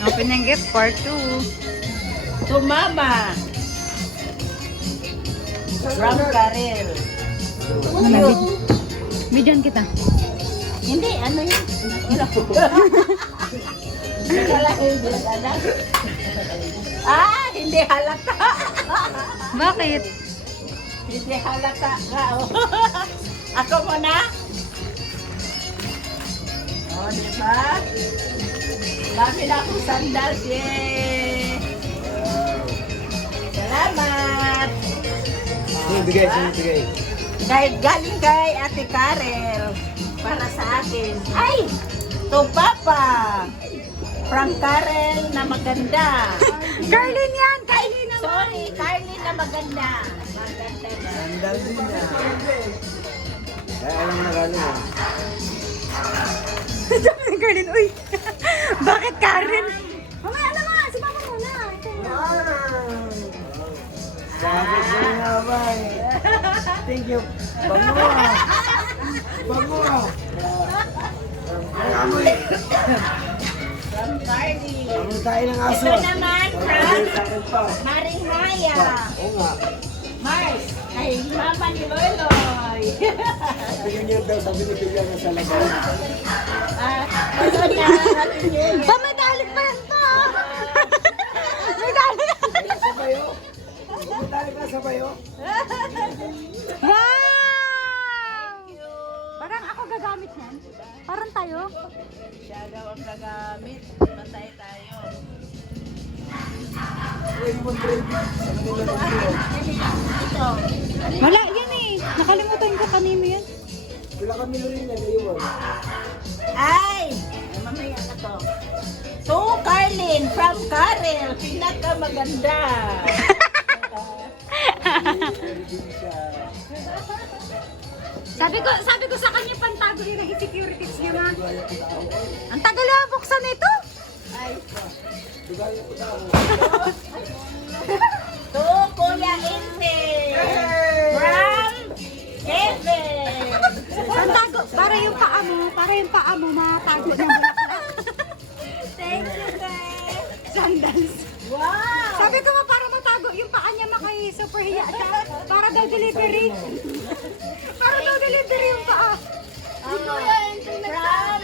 Open ng gift, part 2. To Mama. From Karel. Bidyan kita. Hindi, ano yun? Hindi halata. Bakit? Hindi halata nga. Ako muna. Diba? Dami na akong sandals. Yay! Salamat! Bigay. Dahil galing kay Ate Karel para sa akin. Ay! To Papa! From Karel na maganda. Carlin yan! Sorry, Carly na maganda. Maganda na. Sandal din na. Ay, alam mo na gano'n. Sabi ni Carlin, uy! Bakit Karen? Mamaya na nga! Si Papa muna! Sabi ko nga ba eh. Thank you. Bango. Amoy. From Carly. Amoy tayo ng aso. Ito naman from Pa. Maring Maya. Oo nga. Mars, kay Mama ni Loloy. Tingnan niyo daw, sabi ni Bigyan na sa labas. Ano na, Happy New Year. Pa, may dalik pa yan to! May dalik! Sa bayo? Bumutali ka sa bayo? Wow! Parang ako gagamit yan. Parang tayo. Siya daw ang gagamit. Patay tayo. Ito. Wala yan eh. Nakalimutan ko kanino yan. Wala kami rin na naiwan. Ay! Mamaya na to. To Carlin from Karel. Pinakamaganda. Sabi ko sa kanya pantago rin ang insecurities niya na. Ang tagal na buksan ito. Ay. To Kuya Infe. From Kevin. Pantago, para yung paa mo matago ng bulaklak. Thank you, guys. Sandals. Wow! Sabi ko nga para matago yung paa niya super hiya siya. Para daw delivery. Para daw delivery yung paa. From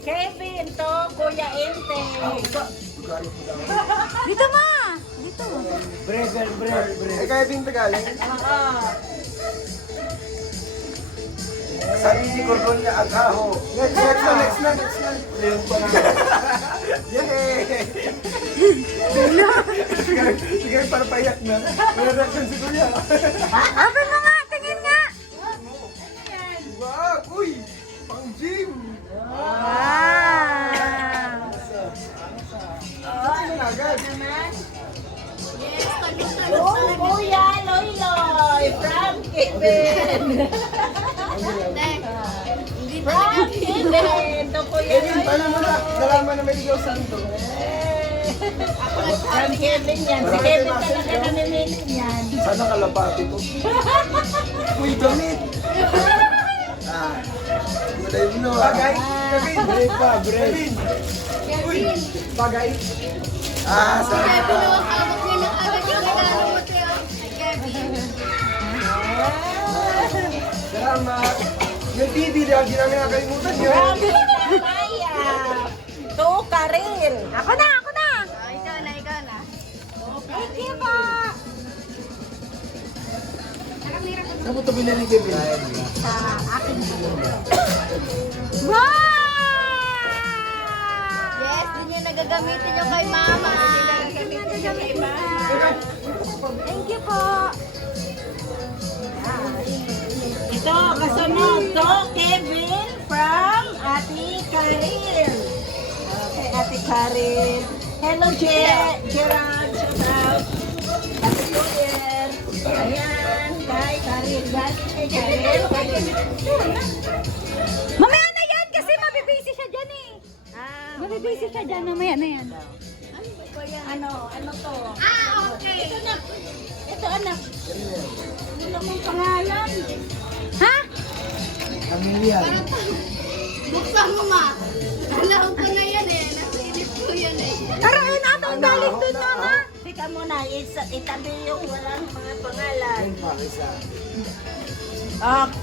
Kevin to Kuya Inte. Dito ma! Dito. Bread. Eh, kaya pinagaling? Sabi ni Corcon niya, agaho. Next na. Ayun pa na. Yay! Sige, para payak na. May reaction si Kuya. Open mo nga! Tingin nga! Wow! Uy! Pang gym! Wow! Ano na agad? Oh, Kuya Loy from Kevin. From Kevin to Kuya Kevin, paano mo na? Nalaman na may ligaw santo. From Kevin yan. Si Kevin talaga namimili yan. Sana kalapati to. Uy, damit! Malay mo na. Bagay? Break pa, break. Uy, bagay. Sabi ko. Salamat. Yung TV dahil di namin nakalimutan yun. From Maya to Karel. Ako na! Ikaw na. Thank you po! Saan mo ito binili, Kevin? Sa akin po. Wow! Yes, din yung nagagamitin yung kay Mama. Thank you po! Ito, kasunod to Kevin from Ate Karel. Okay, Ate Karel. Hello, Gerard. Shout out. Happy New Year. Ayan, kay Karel. Galing kay Karel. Mamaya na yan kasi mabibisi siya dyan eh. Mabibisi siya dyan, mamaya na yan. Ano to? Okay. Ito, anak. Ano mong pangalan? Ha? Pamilya. Buksan mo, Ma. Alam ko na yan eh. Nasa inip ko yan eh. Teka muna, itabi yung walang mga pangalan. Ayun pa, isa.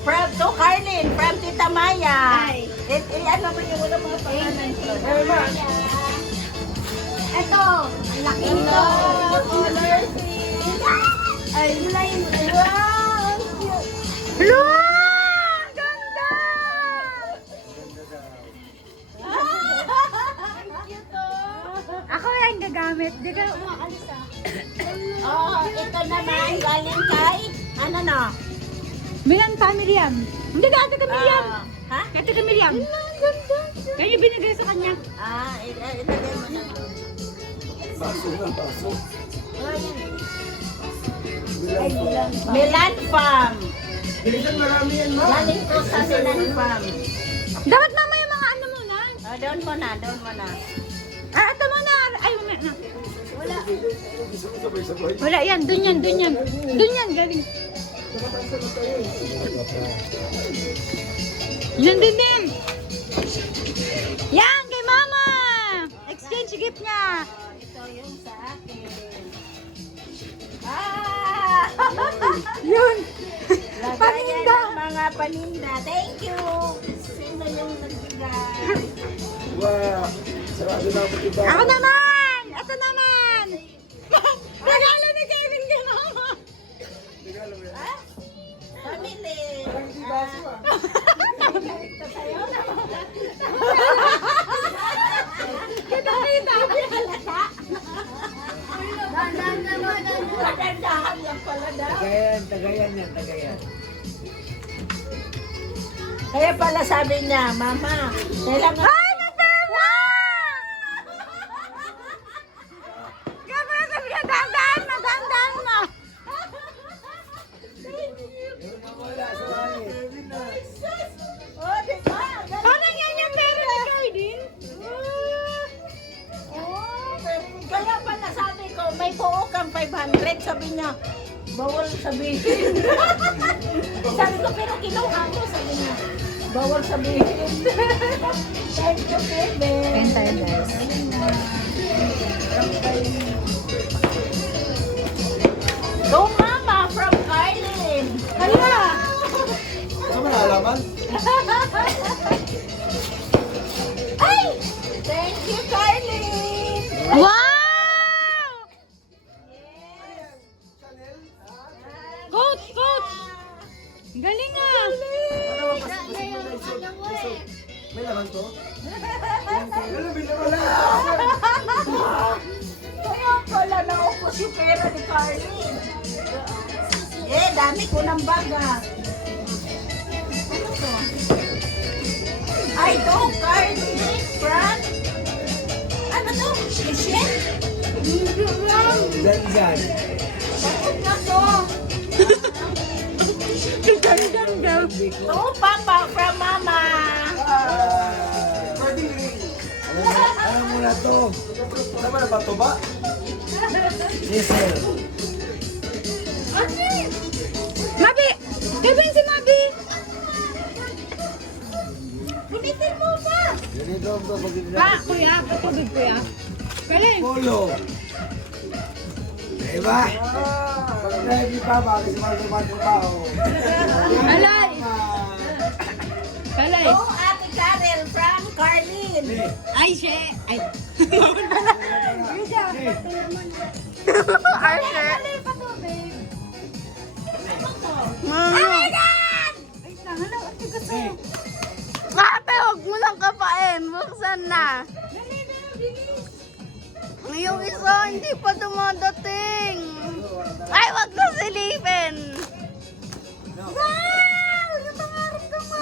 From to Carlin, from Tita Maya. Ay. Ano ba yung walang mga pangalan? Ito, ang laki Ito, nito. color Ay, line. Wow! Wow! Ang ganda! Ako yung gagamit. Di ka umaalis ah. Oh, ito naman galing kay, ano na? Milan pa, Miriam. Hindi ka, ate ka Miriam. Ha? Ate ka Miriam. Ang ganda. Yan yung binigay sa kanya. Ilagay mo na. Baso na, baso. Milan Farm. Bilisan marami yan, ma. Galing to sa Milan Farm. Dapat mamaya mga ano muna. Doon mo na, doon mo na. Ah, ito muna. Ay, mamaya na. Gusto mo sabay-sabay. Wala yan, dun yan, dun yan. Dun yan, galing. Yan din din. Yan, kay mama. Exchange gift niya. Ito yung sa akin. Yun. Lagayan Paninda. ng mga paninda. Thank you. Sino yung nagbigay? Wow. Sarado na ako diba? Ako naman. Ito naman. Regalo ni Kevin kay mama. Regalo mo yan. Ha? Family. Parang hindi baso ah. Ito sa'yo. Kita-kita. Halata. Kagandahan lang pala daw. Tagayan yan, tagayan. Kaya pala sabi niya, Mama, kailangan... Ay, nagtawa! Gagawin sabi niya, dahan-dahan na, dahan-dahan na. Wala sa langit. Oh, di ba? Parang yan yung pera ni Kaidin. Oh, kaya pala sabi ko, may buo kang 500. Sabi niya, bawal sabihin. Sabi ko, pero kinuha mo. Sabi niya, bawal sabihin. Thank you, baby. Pen tayo, guys. Go, Mama, from Carlin. Hala! Ano ba nalaman? Ay! Thank you, Carlin. Wow! Coach, coach! Galing ah! Ano ba may laman to? Wala, may laman Kaya pala naupos yung pera ni Carlin. Dami ko ng baga. Ano to? Ay, ito, Carlin, Frank. Ano to? Michelle? Dyan. Bakit na to? Oh, Papa, from Mama. Alam mo na to. Ano ba na ba to ba? Yes, sir. Mabi! Gawin si Mabi! Gunitin mo pa. Ganito ang to Pa, kuya, patubig kuya. Galing! Polo. Diba? Pag hindi pa ba, kasi mga tao. Alay! Alay! Oh, Ate Karel, from Carlin. Ay, she! Ay! Archer. Oh my God! Ay, hala, ate gusto. Ate, huwag mo lang kapain. Buksan na. Dali na, bilis! Yung isa, hindi pa dumadating. Ay, wag na silipin. Wow! Yung pangarap ko mo!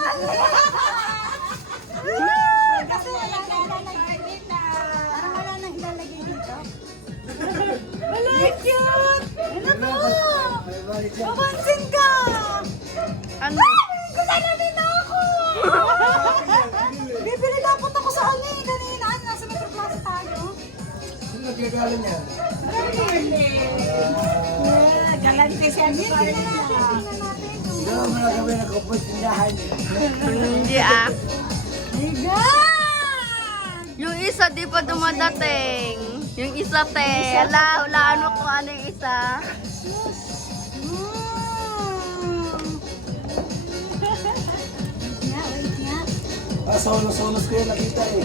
Kasi wala na ilalagay. Parang wala na ilalagay dito. Wala, cute! Ano to? Papansin ka! Ano? Gulala din ako! Bibili dapat ako sa ano eh. Kanina, nasa Metro Plaza tayo. Sino nagkagalan yan? Galante siya ni Carlin. Ikaw mo na kami nakapot tindahan. Hindi ah. My God! Yung isa, di pa dumadating. Yung isa, te. Ala, hulaan mo kung ano yung isa. Solos ko yung nakita eh.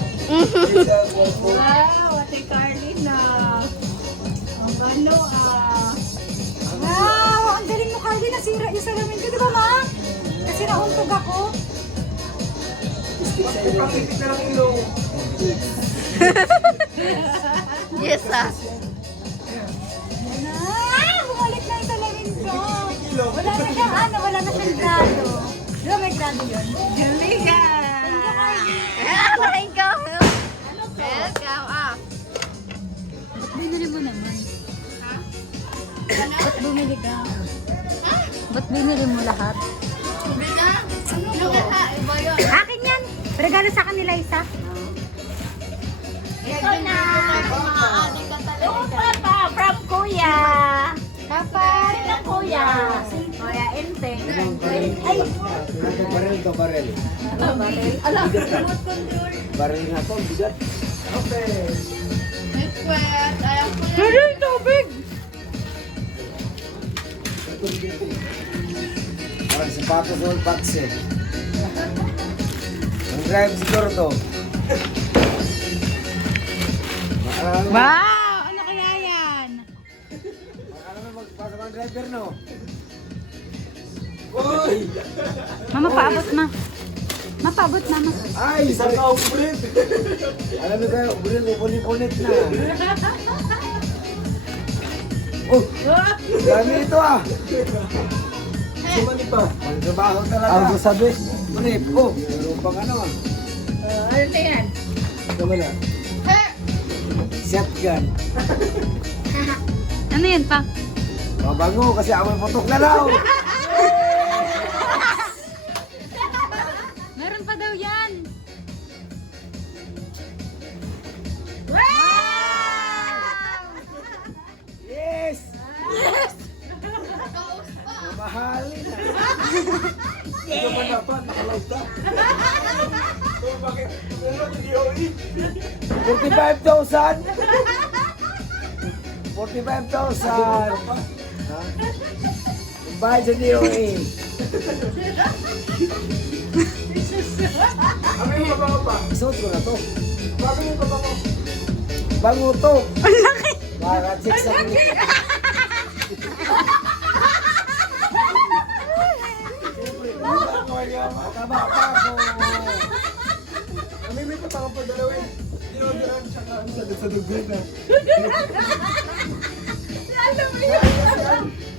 Wow, Ate Carly na. Ang ano, Wow, ang galing mo, Carly. Nasira yung salamin ko, di ba, ma? Kasi nauntog ako. Ipakipit na lang ilong. Yes, ah. Bumalik na yung salamin ko. Wala na siyang ano, wala na siyang grado. Di ba may grado yun? Julia. Welcome. Welcome, ah. Ba't binili mo naman? Ba't bumili ka? Ba't binili mo lahat? Akin yan! Regalo sa kanila isa. Ito na. Yung papa from Kuya. Papa! Ito Kuya. Kuya Inte. Ay! Baril to, baril. Alam, Baril na to, bigat. Okay. Ano yung tubig? Parang sapatos o box eh. Ang drive siguro to. Wow! Ano kaya yan? Alam mo magpasok ang driver, no? Uy! Mama, paabot ma. Mapaabot, mama. Ay! Isang ka-ubrit! Alam mo kayo, ubrit, upunit-punit na. Oh! Dami ito ah! Sumani pa. Magtrabaho talaga. Ang sabi. Manip. Oh! Meron pang ano ah. ano na yan? Ito mo na. Shotgun. Ano yan pa? Mabango kasi amoy putok na daw. Meron pa daw yan. Yes! Yes! Mamahalin na. Ito pa dapat, nakalaw ka. Bakit? Meron hindi OE. 45,000? 45,000. Ha? Bayad sa DOA. Ano yung babango pa? Suot ko na to. Bakit yung babango? Bango to. Ang laki. Para check sa akin. Tama pa ako. May pataka pa dalawin. Deodorant tsaka ano sa dugo na.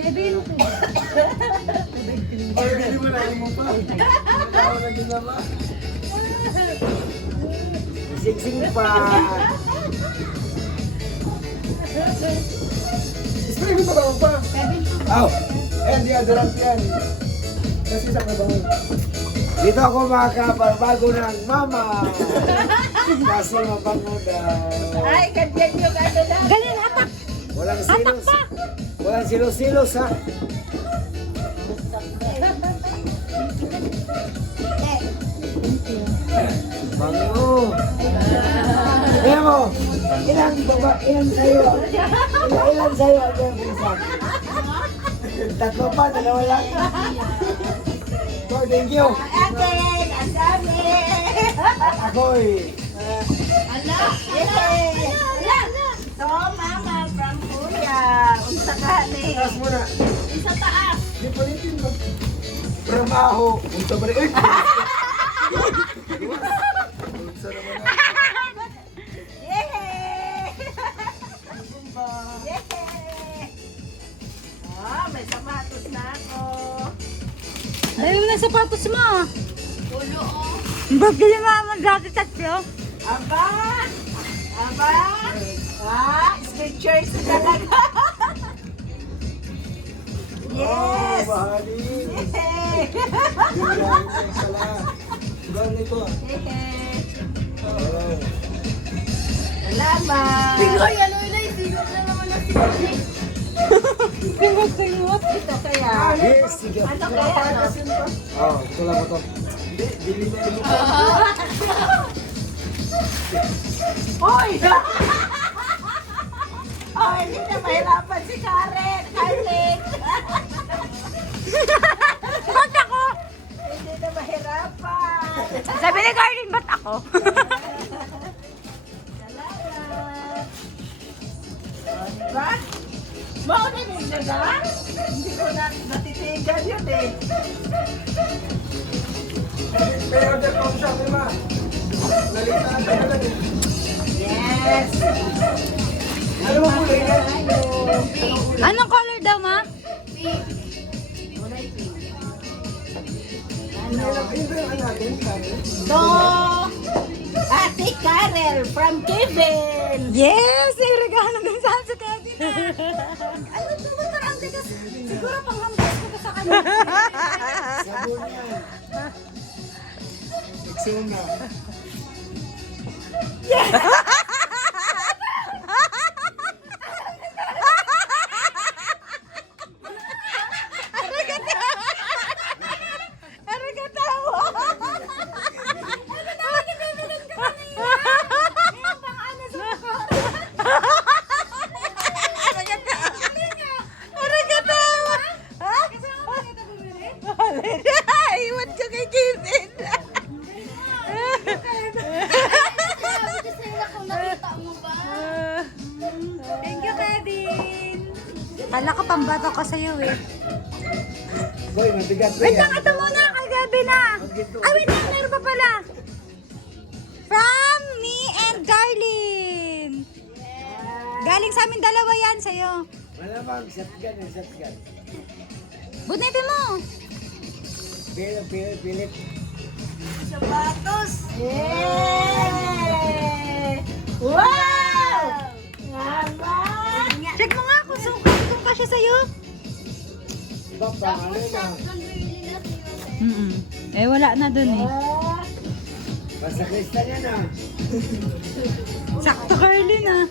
Kevin. Ay, hindi mo na mo pa. Tao na ginawa. Siksing pa. Spray mo pa pa. Aw, deodorant yan. Kasi sa kabango. Dito ako makakapalbago ng mama. Kasi mabango daw. Ay, ganyan yung ano na. Galing atak. Walang silos. Walang silos-silos ha. Bango. Tingnan mo. Ilan sa'yo? Ilan sa'yo? Tatlo pa, dalawa lang. So, thank you. Again, ang dami. Ako'y. So, mama from Kuya. Unsa ka ni? Taas mo na. Sa taas. Di palitin mo. Trabaho. Unsa ba rin? Uy! Unsa naman na. Yay! Yay! Oh, may sapatos na ako. Dahil mo na sapatos mo. Ba't ganyan mama dati tatlo? Aba! Aba! Ah, scriptures talaga. Yes! Oh, mahalin. Yay! Ganito. Salamat! Singot-singot. Ito kaya. Yes, sige. Ano kaya? Oh, ito lang mo to. Hindi, bili na mo. Hoy! ako. Salamat. Diba? Mau na yung dagang? Hindi ko na natitigan yun eh. May order pa siya, di ba? Nalitaan ka na lang. Yes! Ano mo kulay yan? Anong color daw, ma? Ayun ba yung ano natin? To Ate Karel from Kevin! Yes! May regalo din sa si Kevin. Ano ito ba parang tigas? Siguro panghampas ko to sa kanya. Sabon yan. Rexona. Iwan ko kay Kevin. Thank you, Kevin. Kala ko pambato ko sa'yo eh. Boy, mabigat ba Wait yan? lang, ito muna kay Kevin na. Ay, wait lang, meron pa pala. From me and Darlene. Galing sa amin dalawa yan sa'yo. Malamang, shotgun eh, shotgun. Bunetin mo. Pilit. Sapatos. Yay! Wow! Naman! Check mo nga kung ka siya sa'yo. Iba pa, ano na? Eh, wala na dun eh. Basta kristal yan ah. Sakto, Carly na.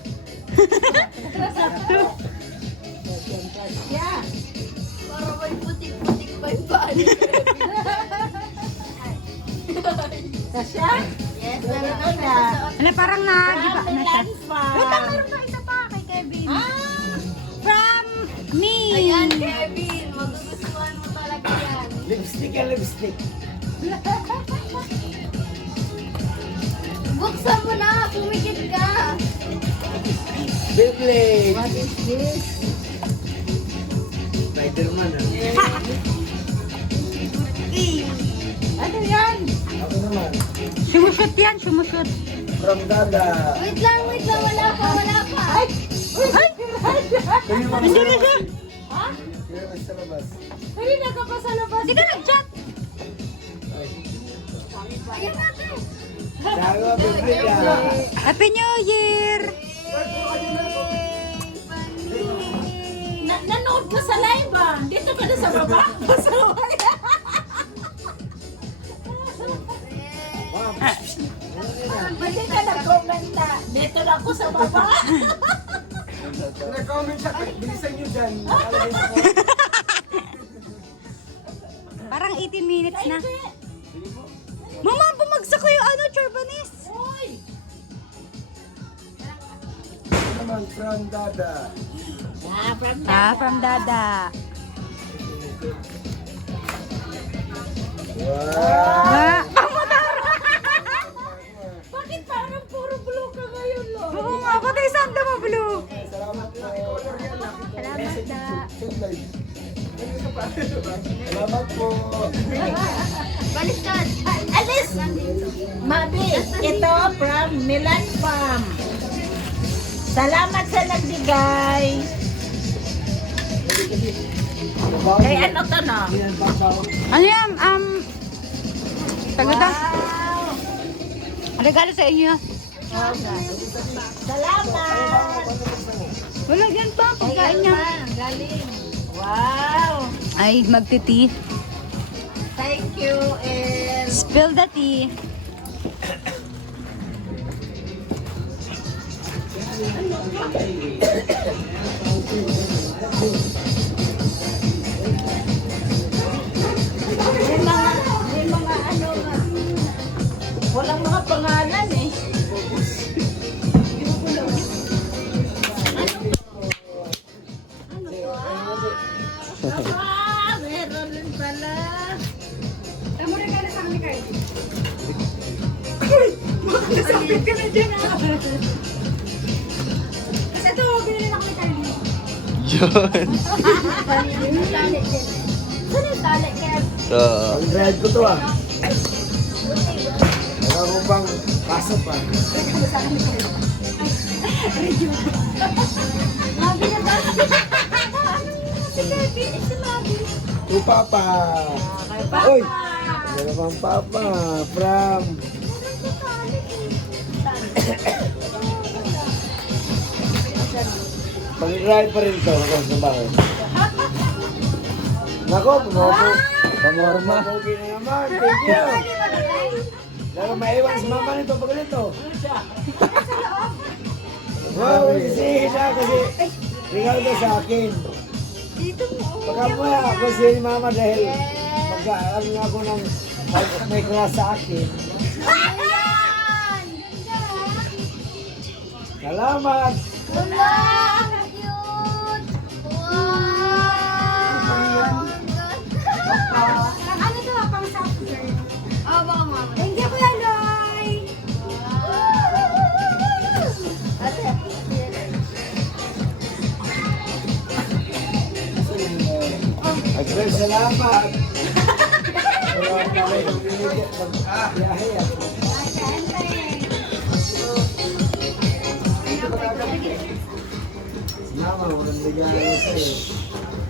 Sakto. Yeah. Para may putik-putik pa yung paan. Kasya? Yes, meron meron na. Ano, parang nagiba na siya. Farm. Wait lang, meron pa isa pa kay Kevin. From me. Ayan, Kevin. Magugustuhan mo talaga yan. Lipstick ah, lipstick. Buksan mo na. Pumikit ka. Beyblade. What is this? Spider-Man ah. Ano yan? Ako naman. Sumushoot yan, sumushoot. From Dada. Wait lang. Wala pa. Ay! Uy! Kaya mo Hindi na siya. Ha? Kaya mo sa labas. Hindi na ka pa sa labas. Hindi ka nag-chat. Ayan natin. Sabi mo, Beyblade ah. Happy New Year. Nanood ka sa live ah. Dito ka na sa baba. Pasaway. Wow. Hindi ka nag-commenta. Dito na ako sa baba. Nag-comment siya, bilisan nyo dyan. Nakalagay sa Parang 18 minutes na. Mama, bumagsak ko yung ano, Chorbanis. Uy! naman, from Dada. From Dada. Wow. Bakit parang puro blue ka ngayon, Lo? Oo nga, pati Santa mo blue. Salamat po. Salamat na. Salamat po. Baliktad. Alis! Mabi, ito from Milan Farm. Salamat sa nagbigay. Kay ano to, no? Ano yan? Tagada. Wow! Regalo sa inyo. Salamat! Wala yan pa. Pagkain niya. Galing. Wow! Ay, magti-tea. Thank you, and Spill the tea. may mga ano nga. Walang mga pangalan eh. Ah, meron rin pala. Tamo regalo sa amin, Carly. Yun. Oo. Ang drive ko to ah. Wala ko bang pasok pa. Tu Papa. Uy! Meron pang Papa. From... Pag-drive pa rin to. Ako sa bakit. Nako, pamorma. Okay na naman. Thank you. Lalo maiwan si mama nito pag ganito. Wow, kasi siya kasi regalo to sa akin. Dito mo. Baka mo ako siya ni mama dahil magkaalam nga ako ng may class sa akin. Salamat! Ano to? Pang soft drink. Thank you, Kuya Loy. Agad salamat! Wala pa may binigyan ng biyahe ako. Salamat, walang bigyan ako sa'yo.